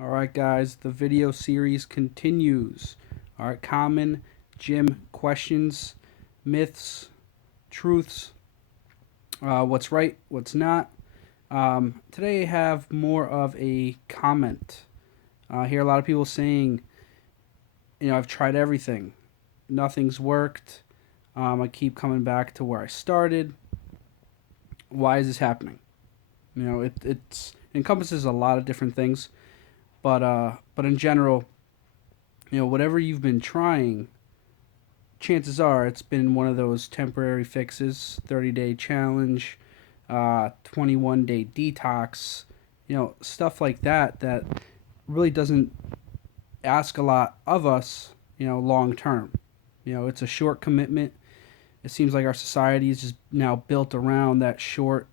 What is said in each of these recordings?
All right, guys, the video series continues. All right, common gym questions, myths, truths, what's right, what's not. Today I have more of a comment. I hear a lot of people saying, I've tried everything, nothing's worked. I keep coming back to where I started. Why is this happening? It encompasses a lot of different things, but in general, whatever you've been trying, chances are it's been one of those temporary fixes, 30-day challenge, 21-day detox, stuff like that really doesn't ask a lot of us, long term. It's a short commitment. It seems like our society is just now built around that short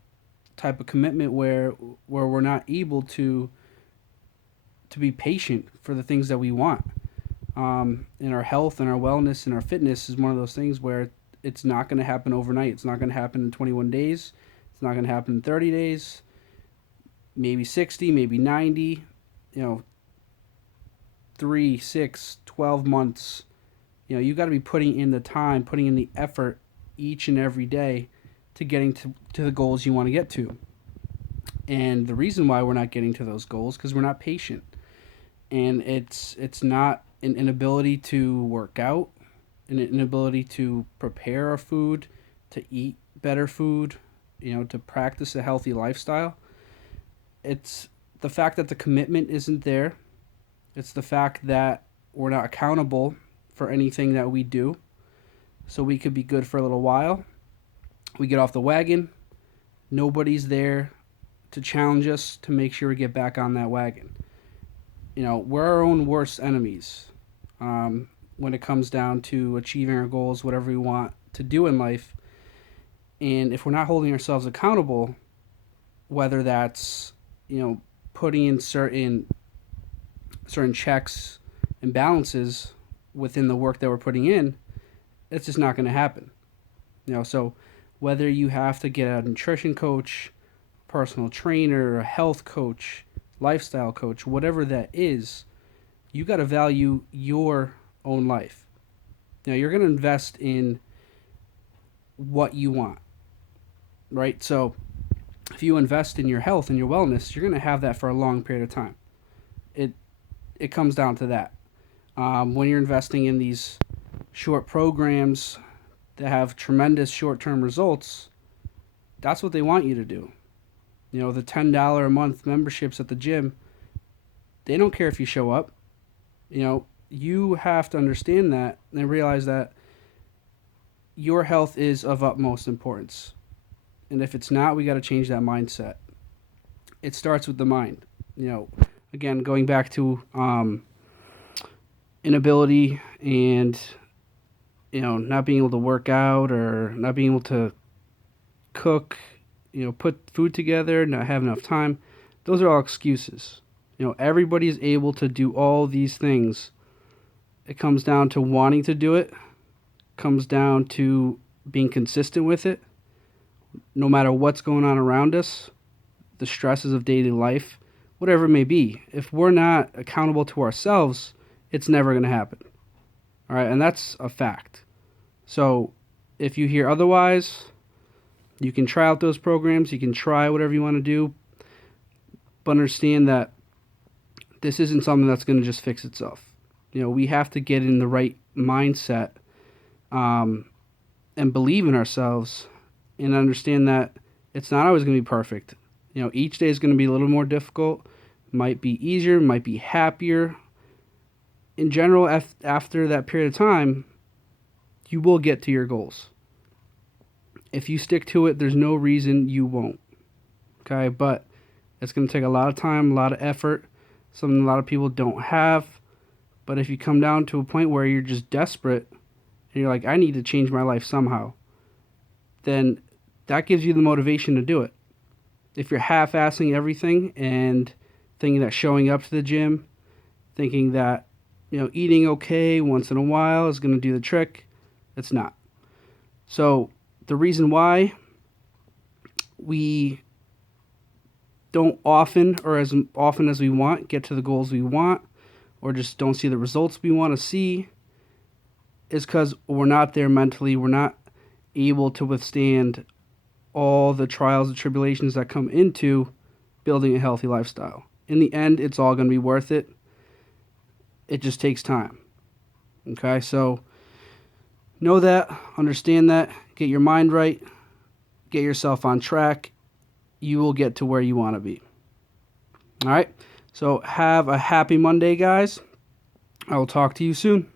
type of commitment where we're not able to be patient for the things that we want. In our health and our wellness and our fitness is one of those things where it's not going to happen overnight. It's not going to happen in 21 days. It's not going to happen in 30 days, maybe 60, maybe 90, you know, 3, 6, 12 months. You got to be putting in the time, putting in the effort each and every day to getting to the goals you want to get to. And the reason why we're not getting to those goals because we're not patient. And it's not an inability to work out, an inability to prepare our food, to eat better food, to practice a healthy lifestyle. It's the fact that the commitment isn't there. It's the fact that we're not accountable for anything that we do. So we could be good for a little while. We get off the wagon. Nobody's there to challenge us to make sure we get back on that wagon. We're our own worst enemies when it comes down to achieving our goals, whatever we want to do in life. And if we're not holding ourselves accountable, whether that's putting in certain checks and balances within the work that we're putting in, it's just not going to happen. So whether you have to get a nutrition coach, personal trainer, a health coach, lifestyle coach, whatever that is, you got to value your own life. Now, you're going to invest in what you want, right? So, if you invest in your health and your wellness, you're going to have that for a long period of time. It it comes down to that. When you're investing in these short programs that have tremendous short-term results, that's what they want you to do. The $10 a month memberships at the gym, they don't care if you show up. You have to understand that and realize that your health is of utmost importance. And if it's not, we got to change that mindset. It starts with the mind. Again, going back to inability and not being able to work out or not being able to cook, put food together, not have enough time. Those are all excuses. Everybody is able to do all these things. It comes down to wanting to do it. Comes down to being consistent with it. No matter what's going on around us, the stresses of daily life, whatever it may be. If we're not accountable to ourselves, it's never going to happen. All right, and that's a fact. So if you hear otherwise, you can try out those programs. You can try whatever you want to do. But understand that this isn't something that's going to just fix itself. We have to get in the right mindset and believe in ourselves and understand that it's not always going to be perfect. Each day is going to be a little more difficult. Might be easier, might be happier. In general, after that period of time, you will get to your goals. If you stick to it, there's no reason you won't. Okay, but it's going to take a lot of time, a lot of effort, something a lot of people don't have. But if you come down to a point where you're just desperate and you're like, I need to change my life somehow, then that gives you the motivation to do it. If you're half-assing everything and thinking that showing up to the gym, thinking that eating okay once in a while is going to do the trick, it's not. So the reason why we don't often or as often as we want get to the goals we want, or just don't see the results we want to see, is because we're not there mentally. We're not able to withstand all the trials and tribulations that come into building a healthy lifestyle. In the end, it's all going to be worth it. It just takes time. Okay, so know that, understand that, get your mind right, get yourself on track. You will get to where you want to be. All right, so have a happy Monday, guys. I will talk to you soon.